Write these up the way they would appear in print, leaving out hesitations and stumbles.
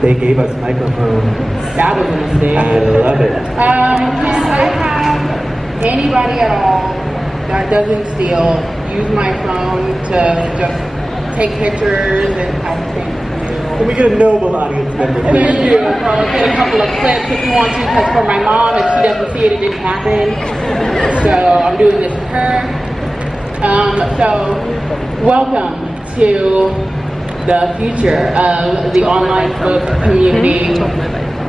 They gave us microphones. That was a mistake. I love it. Can I have anybody at all that doesn't steal use my phone to just take pictures and I think Can we get a noble audience member? thank you. I'll get a couple of clips if you want to, because for my mom, if she doesn't see it, it didn't happen. So I'm doing this for her. So welcome to the future of the online book community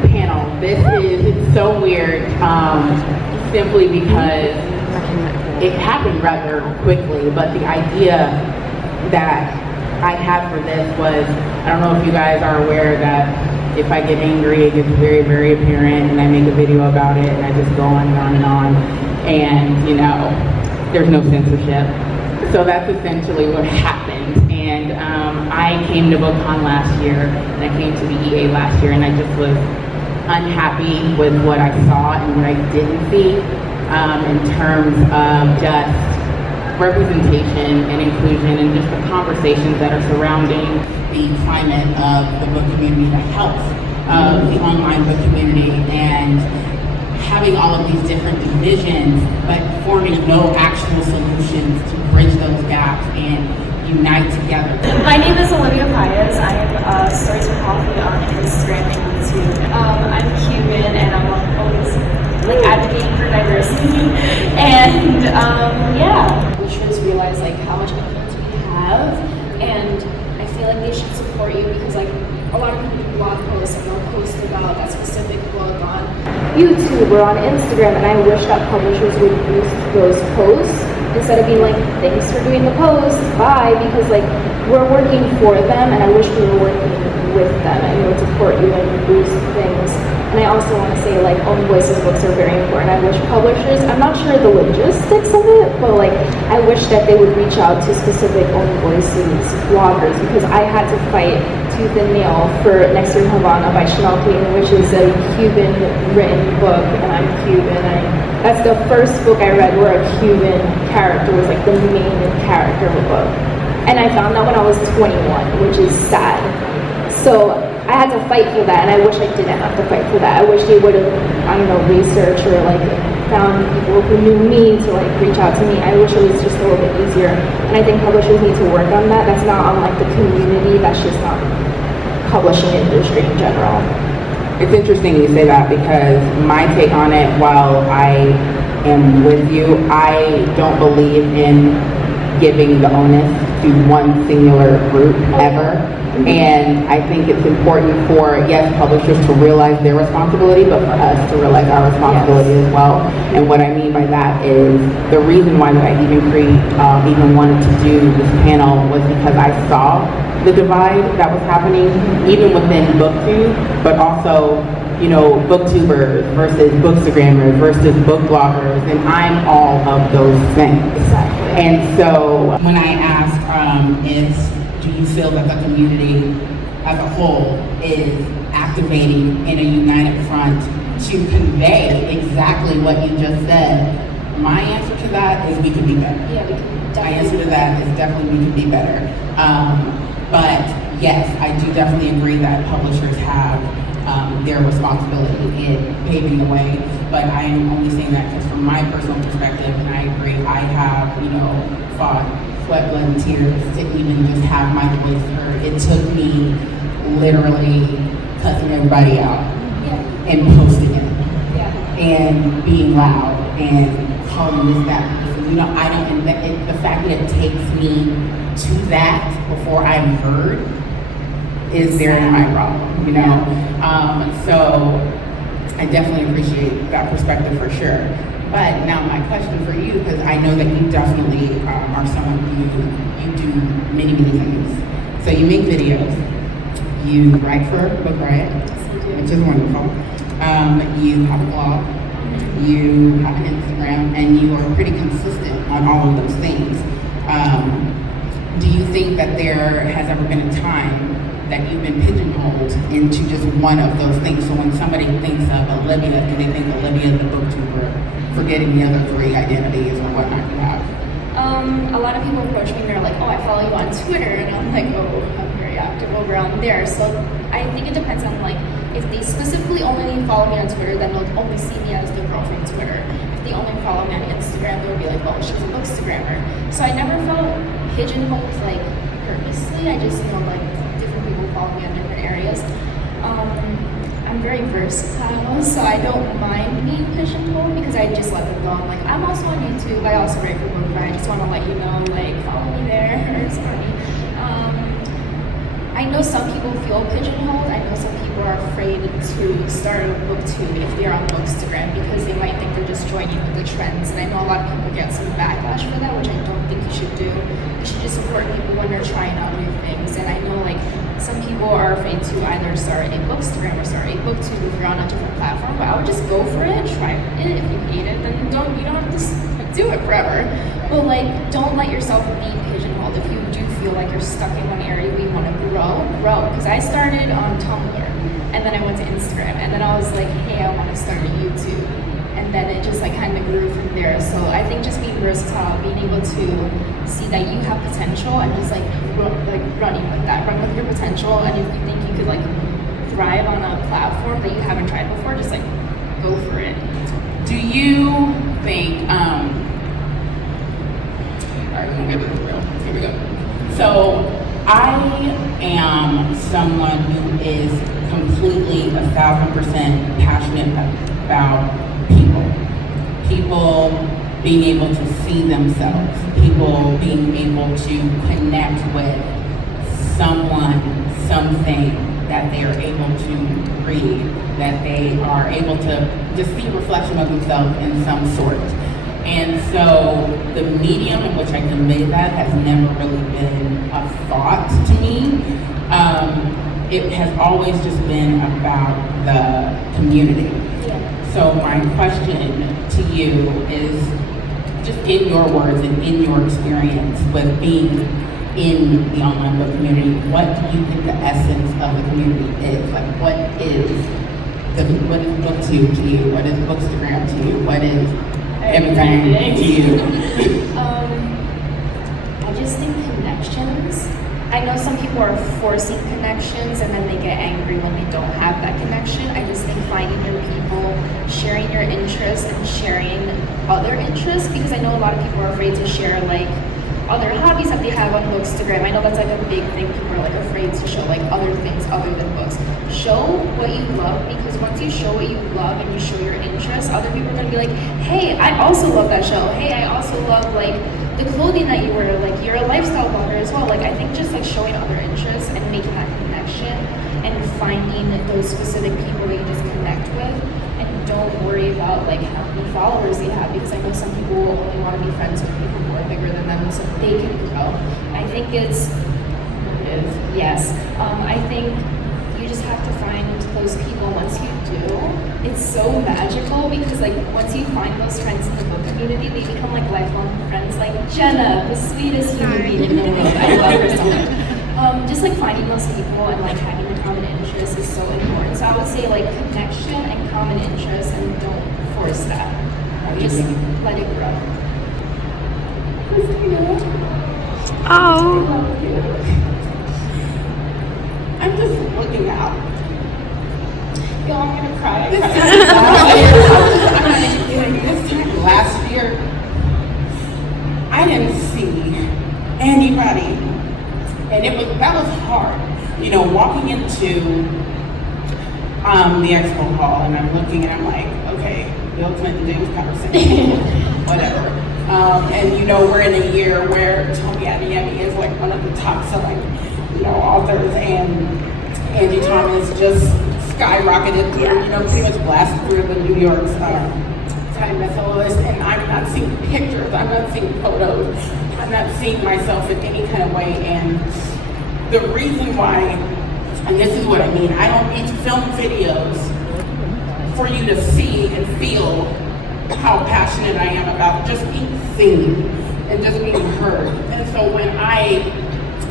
panel. This is so weird, simply because it happened rather quickly, but the idea that I had for this was, I don't know if you guys are aware that if I get angry, it gets very, very apparent, and I make a video about it, and I just go on and on and on, and you know, there's no censorship. So that's essentially what happened. And I came to BookCon last year, and I came to the EA last year, and I just was unhappy with what I saw and what I didn't see in terms of just representation and inclusion and just the conversations that are surrounding the climate of the book community, the health of the online book community, and having all of these different divisions, but forming no actual solutions to bridge those gaps and unite together. My name is Olivia Paez. I am Stories for Coffee on Instagram and YouTube. I'm Cuban and I'm always like advocating for diversity. And yeah. Publishers realize like how much influence we have, and I feel like they should support you because like a lot of people do blog posts and they'll post about that specific book on YouTube or on Instagram, and I wish that publishers would boost those posts instead of being like, thanks for doing the post, bye, because like we're working for them and I wish we were working with them and we would support you and boost things. And I also want to say like own voices books are very important. I wish publishers, I'm not sure the logistics of it, but like I wish that they would reach out to specific own voices bloggers, because I had to fight tooth and nail for Next Year Havana by Chanel Payton, which is a Cuban written book, and I'm Cuban. That's the first book I read where a Cuban character was like the main character of a book. And I found that when I was 21, which is sad. So I had to fight for that, and I wish I didn't have to fight for that. I wish they would have, I don't know, researched or like found people who knew me to like reach out to me. I wish it was just a little bit easier. And I think publishers need to work on that. That's not unlike the community, that's just not publishing industry in general. It's interesting you say that, because my take on it, while I am with you, I don't believe in giving the onus to one singular group ever. And I think it's important for, yes, publishers to realize their responsibility, but for us to realize our responsibility as well. And what I mean by that is the reason why that I even wanted to do this panel was because I saw the divide that was happening even within BookTube, but also, you know, booktubers versus bookstagrammers versus book bloggers, and I'm all of those things. Exactly. And so when I ask do you feel that the community as a whole is activating in a united front to convey exactly what you just said, my answer to that is we could be better. Yeah, we can. My answer to that is definitely we could be better. But yes, I do definitely agree that publishers have their responsibility in paving the way. But I am only saying that just from my personal perspective, and I agree. I have, you know, fought sweat, blood, and tears to even just have my voice heard. It took me literally cussing everybody out and posting it and being loud and calling this, that. You know, I don't, and the fact that it takes me to that before I'm heard is therein my problem, you know? So I definitely appreciate that perspective for sure. But now my question for you, because I know that you definitely are someone who you do many, many things. So you make videos, you write for Book Riot, which is wonderful. You have a blog, you have an Instagram, and you are pretty consistent on all of those things. Do you think that there has ever been a time that you've been pigeonholed into just one of those things? So when somebody thinks of Olivia, do they think Olivia the booktuber, forgetting the other three identities or whatnot you have? A lot of people approach me and they're like, oh, I follow you on Twitter, and I'm like, oh, I'm very active over on there. So I think it depends on like if they specifically only follow me on Twitter, then they'll only see me as the girl from Twitter. If they only follow me on Instagram, they'll be like, oh, she's a bookstagrammer. So I never felt pigeonholed like purposely. I just know like different people follow me on different areas. I'm very versatile, so I don't mind being pigeonholed because I just let them know. I'm like, I'm also on YouTube. I also write for Bookland. I just want to let you know, like, follow me there or support me. I know some people feel pigeonholed. I know some people are afraid to start a booktube if they're on Bookstagram because they might think they're just joining with the trends. And I know a lot of people get some backlash for that, which I don't think you should do. You should just support people when they're trying out new things. And I know like some people are afraid to either start a Bookstagram or start a booktube if you're on a different platform. But I would just go for it, try it. If you hate it, then you don't have to do it forever. But like, don't let yourself be pigeonholed. If you do feel like you're stuck in one area where you want to grow. Because I started on Tumblr, and then I went to Instagram, and then I was like, hey, I want to start a YouTube. And then it just like kind of grew from there. So I think just being versatile, being able to see that you have potential and just like running with that, run with your potential. And if you think you could like thrive on a platform that you haven't tried before, just like go for it. Do you think, all right, we're gonna get this real. Here we go. So I am someone who is completely 1,000% passionate about people being able to see themselves, people being able to connect with someone, something that they are able to read, that they are able to just see a reflection of themselves in some sort. And so the medium in which I convey that has never really been a thought to me. It has always just been about the community. So my question to you is, just in your words and in your experience with being in the online book community, what do you think the essence of the community is? Like, what is BookTube to you? What is Bookstagram to you? What is everything to you? I just think connections. I know some people are forcing connections and then they get angry when they don't have that connection. I just think finding your people, sharing your interests and sharing other interests, because I know a lot of people are afraid to share like other hobbies that they have on Bookstagram. I know that's like a big thing. People are like afraid to show like other things other than books. Show what you love, because once you show what you love and you show your interests, other people are gonna be like, hey, I also love that show. Hey, I also love like the clothing that you wear, like you're a lifestyle blogger as well. Like I think just like showing other interests and making that connection and finding those specific people that you just connect with, and don't worry about like how many followers they have, because I know some people only want to be friends with people who are bigger than them so they can grow. I think I think you just have to find those people. Once you do, it's so magical, because like once you find those friends in the book community, they become like lifelong friends. Like Jenna, the sweetest human being in the world. I love her so much. Just like finding those people and like having a common interest is so important. So I would say like connection and common interest, and don't force that. Just let it grow. Christina. Oh. I'm just looking out. Yo, I'm gonna cry. This time last year, I didn't see anybody, and that was hard. You know, walking into the expo hall, and I'm looking and I'm like, okay, Bill Clinton, James conversation, whatever. And you know, we're in a year where Tomi Adeyemi is like one of the top selling, authors, and Angie Thomas just skyrocketed through, pretty much blasted through the New York's Time bestseller list, and I'm not seeing pictures, I'm not seeing photos, I'm not seeing myself in any kind of way. And the reason why, and this is what I mean, I don't need to film videos for you to see and feel how passionate I am about just being seen and just being heard. And so when I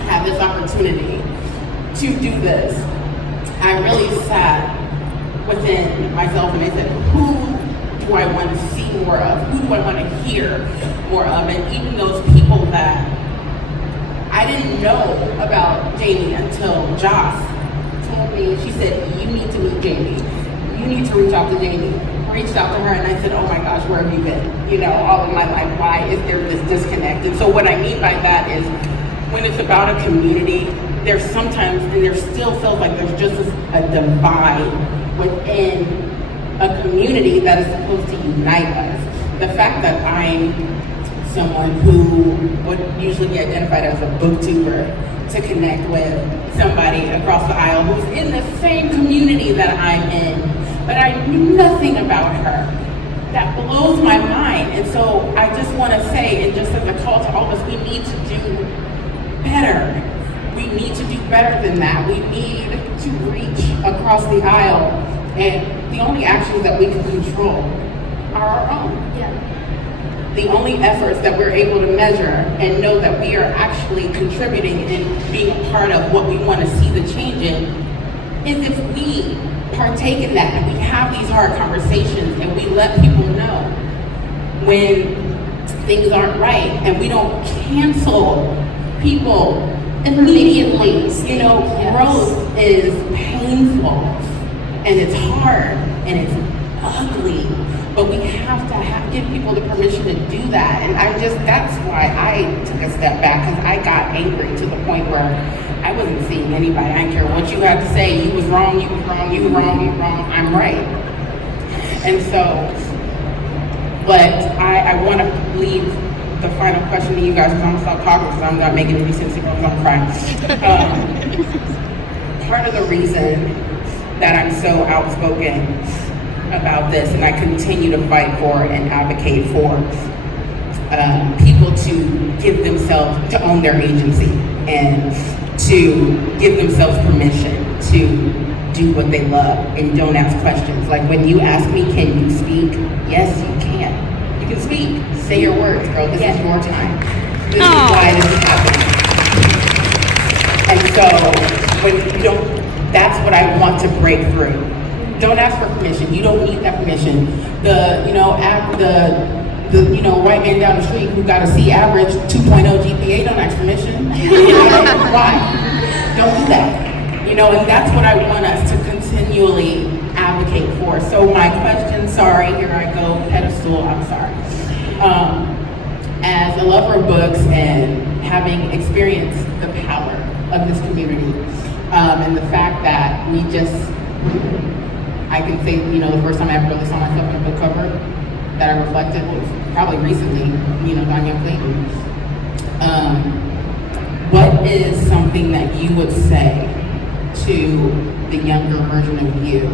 have this opportunity to do this, I really sat within myself and I said, who do I want to see more of? Who do I want to hear more of? And even those people that I didn't know about Jaime until Joss told of me, she said, you need to meet Jaime. You need to reach out to Jaime. Reached out to her and I said, oh my gosh, where have you been? You know, all of my life, why is there this disconnect? And so what I mean by that is when it's about a community, there's sometimes, and there still feels like there's just a divide within a community that is supposed to unite us. The fact that I'm someone who would usually be identified as a booktuber to connect with somebody across the aisle who's in the same community that I'm in, but I knew nothing about her. That blows my mind. And so I just want to say, and just as a call to all of us, we need to do better. We need to do better than that. We need to reach across the aisle, and the only actions that we can control are our own. Yeah. The only efforts that we're able to measure and know that we are actually contributing and being a part of what we want to see the change in is if we partake in that and we have these hard conversations and we let people know when things aren't right, and we don't cancel people immediately. You know, growth is painful and it's hard and it's ugly, but we have to give people the permission to do that. And that's why I took a step back, because I got angry to the point where I wasn't seeing anybody. I didn't care what you had to say. You was wrong, you was wrong, you were wrong, you were wrong, I'm right. And so, but I want to leave the final question to you guys, because I'm going to stop talking because I'm not making any sense because I'm crying. Part of the reason that I'm so outspoken about this, and I continue to fight for and advocate for people to give themselves, to own their agency, and to give themselves permission to do what they love and don't ask questions. Like when you ask me, can you speak? Yes, you can. You can speak. Say your words, girl. This is your time. This is why this is happening. And so when you don't, that's what I want to break through. Don't ask for permission. You don't need that permission. The white man down the street who got a C average, 2.0 GPA, don't ask permission. Why? Don't do that. You know, and that's what I want us to continually advocate for. So my question, sorry, here I go, pedestal, I'm sorry. As a lover of books and having experienced the power of this community, and the fact that we just, I can say, you know, the first time I ever really saw myself in a book cover that I reflected was probably recently, you know, Danya Clayton. What is something that you would say to the younger version of you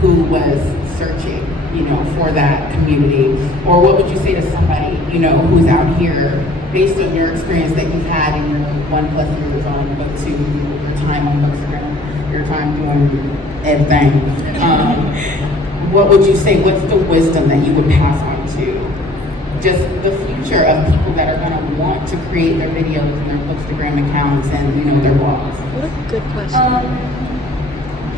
who was searching, you know, for that community? Or what would you say to somebody, you know, who's out here, based on your experience that you've had in your 1+ years on BookTube, your time on Bookstagram, your time doing everything? What would you say, what's the wisdom that you would pass on to just the future of people that are going to want to create their videos and their Bookstagram accounts and, you know, their blogs? What a good question.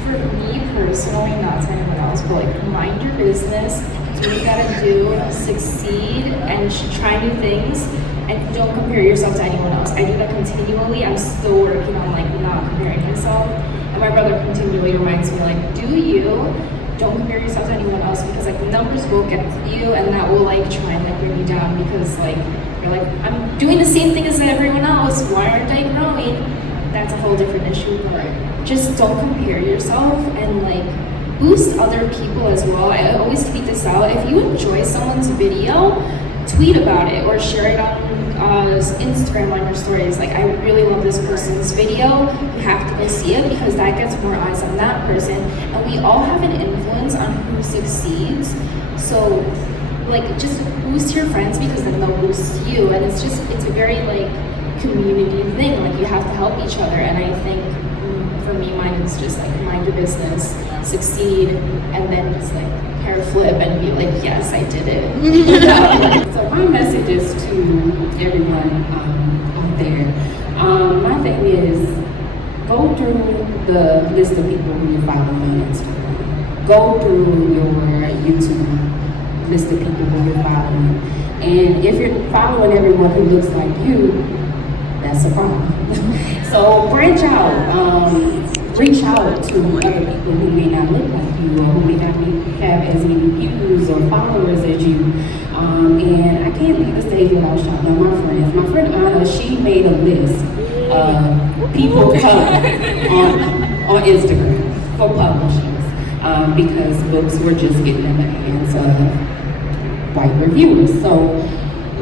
For me personally, not to anyone else, but like mind your business. It's what you gotta do, succeed, and try new things, and don't compare yourself to anyone else. I do that continually. I'm still working on like not comparing myself, and my brother continually reminds me like, do you? Don't compare yourself to anyone else, because like the numbers will get to you, and that will like try and like bring you down, because like you're like, I'm doing the same thing as everyone else. Why aren't I growing? That's a whole different issue. But just don't compare yourself, and like boost other people as well. I always tweet this out. If you enjoy someone's video, tweet about it or share it on Instagram on your stories. Like, I really love this person's video. You have to go see it, because that gets more eyes on that person. And we all have an influence on who succeeds. So like, just boost your friends, because then they'll boost you. And it's a very like community thing. Like, you have to help each other. And I think for me, mine is just like mind your business, succeed, and then just like hair flip and be like, yes, I did it. So my message is to everyone out there. My thing is, go through the list of people who you follow on Instagram. Go through your YouTube list of people who you're following. And if you're following everyone who looks like you, that's a problem. So branch out. reach out to other people who may not look like you or who may not have as many views or followers as you. And I can't leave the stage without shouting out my friends. My friend Anna, she made a list of people of color on Instagram for publishers because books were just getting in the hands of white reviewers. So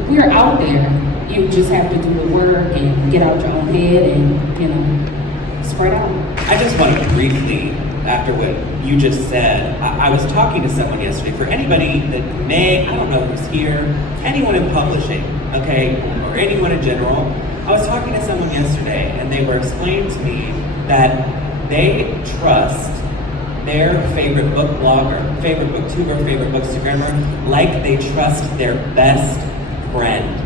we're out there. You just have to do the work and get out your own head and, you know, spread out. I just want to briefly, after what you just said, I was talking to someone yesterday. For anybody that may, I don't know who's here, anyone in publishing, okay, or anyone in general, I was talking to someone yesterday and they were explaining to me that they trust their favorite book blogger, favorite booktuber, favorite bookstagrammer, like they trust their best friend.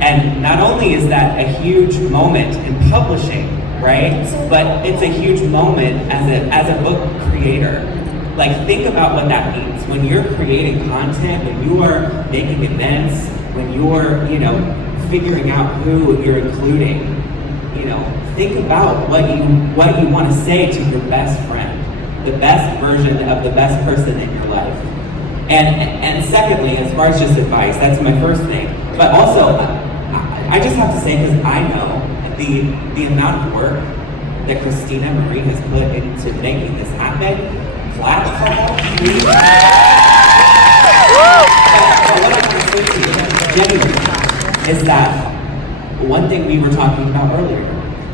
And not only is that a huge moment in publishing, right? But it's a huge moment as a book creator. Like, think about what that means. When you're creating content, when you are making events, when you're, you know, figuring out who you're including, you know, think about what you want to say to your best friend, the best version of the best person in your life. And secondly, as far as just advice, that's my first thing. But also, I just have to say, because I know the amount of work that Christina Marie has put into making this happen, clap for her. What I can say to you, genuinely, is that one thing we were talking about earlier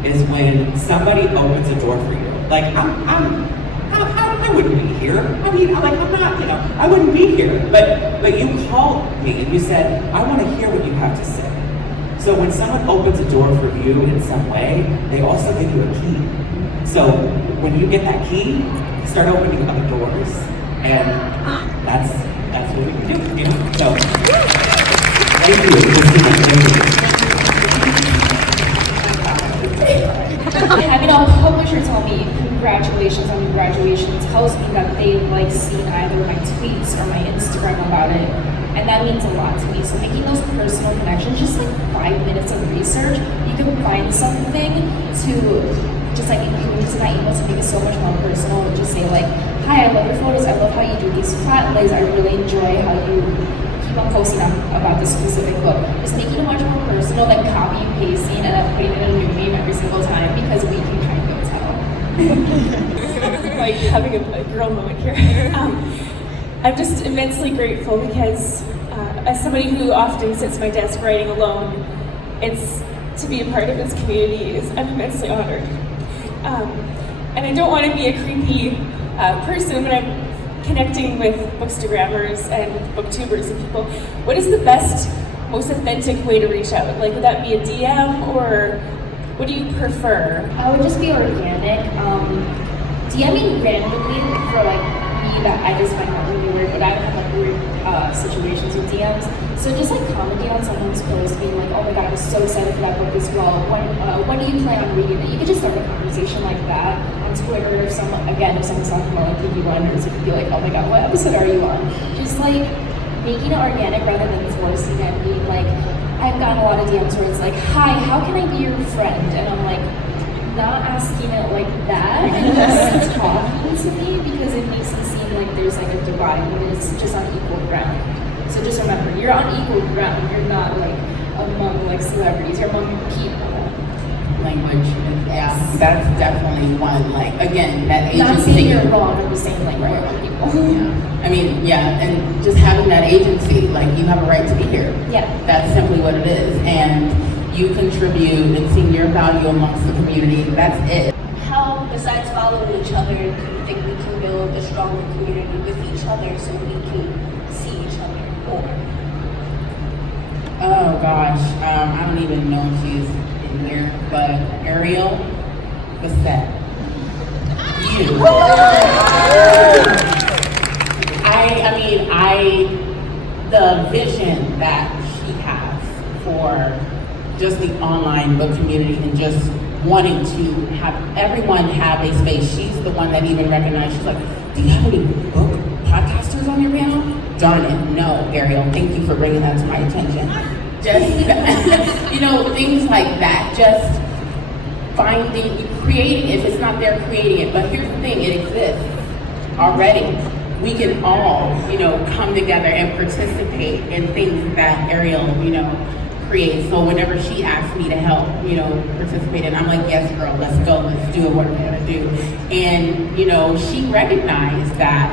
is when somebody opens a door for you. Like, I wouldn't be here. I mean, like, I'm not, you know, I wouldn't be here. But you called me and you said, I want to hear what you have to say. So when someone opens a door for you in some way, they also give you a key. So when you get that key, start opening other doors, and that's what we can do, you know? So thank you, Christina. Having a publisher tell me congratulations on your graduation tells me that they like seeing either my tweets or my Instagram about it. And that means a lot to me. So making those personal connections, just like 5 minutes of research, you can find something to just like include into that email to make it so much more personal. And just say like, hi, I love your photos. I love how you do these flat lays. I really enjoy how you keep on posting about this specific book. Just making it much more personal than copy and pasting and then putting in a new name every single time because we can kind of tell. Like having a girl moment here. I'm just immensely grateful because as somebody who often sits at my desk writing alone, it's to be a part of this community I'm immensely honored. And I don't want to be a creepy person when I'm connecting with bookstagrammers and booktubers and people. What is the best, most authentic way to reach out? Like, would that be a DM or what do you prefer? I would just be organic. DMing randomly for like me that I just find out really weird, but I don't have like weird situations with DMs. So just like commenting on someone's post, being like, oh my god, I'm so excited for that book as well. When do you plan on reading it? You could just start a conversation like that on Twitter. If someone's talking about like the runners, you could be like, oh my god, what episode are you on? Just like making it organic rather than forcing it. Being like, I've gotten a lot of DMs where it's like, hi, how can I be your friend? And I'm like, not asking it like that, and just talking to me because it makes it seem like there's like a divide when it's just on equal ground. So just remember, you're on equal ground. You're not like among like celebrities. You're among people. Language, yeah, that's definitely one. Like again, that agency. Not saying you're wrong. I'm just saying like we're among people. Yeah, I mean, yeah, and just having that agency, like you have a right to be here. Yeah, that's simply what it is, and you contribute and seeing your value amongst the community. That's it. How, besides following each other, do you think we can build a stronger community with each other so we can see each other more? Oh gosh, I don't even know if she's in here, but Ariel, Bassett, you. The vision that she has for just the online book community and just wanting to have everyone have a space. She's the one that even recognized, she's like, do you have any book podcasters on your panel? Darn it, no, Ariel, thank you for bringing that to my attention. Just, you know, things like that, just creating, if it's not there, creating it. But here's the thing, it exists already. We can all, come together and participate in things that Ariel, creates. So whenever she asks me to help, participate in, I'm like, yes, girl, let's go, let's do what we're gonna do. And, she recognized that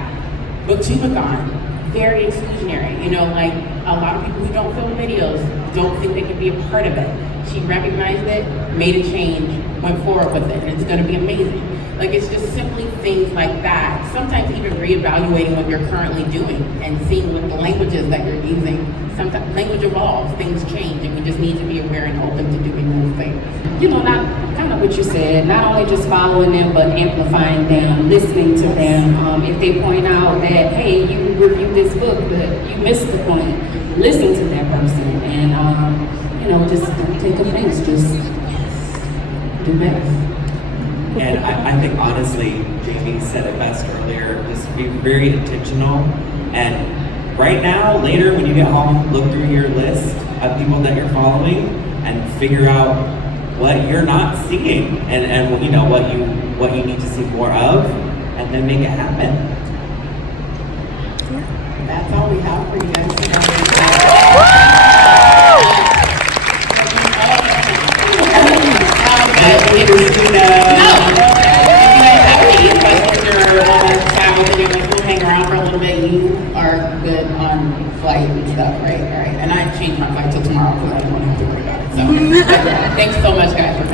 BookCon, very exclusionary. Like a lot of people who don't film videos don't think they can be a part of it. She recognized it, made a change, went forward with it, and it's gonna be amazing. Like it's just simply things like that. Sometimes even reevaluating what you're currently doing and seeing what the languages that you're using. Sometimes language evolves, things change, and we just need to be aware and open to doing those things. Not kind of what you said, not only just following them, but amplifying them, listening to them. If they point out that, hey, you reviewed this book, but you missed the point, listen to that person and, just don't take offense, just do better. And I think honestly, Jaime said it best earlier, just be very intentional. And right now, later when you get home, look through your list of people that you're following and figure out what you're not seeing and what you need to see more of, and then make it happen. That's all we have for you guys today. If you guys have any questions or travel and you're like, we'll hang around for a little bit, you are good on flight and stuff, right? All right. And I changed my flight till tomorrow because I don't have to worry about it. So, thanks so much, guys, for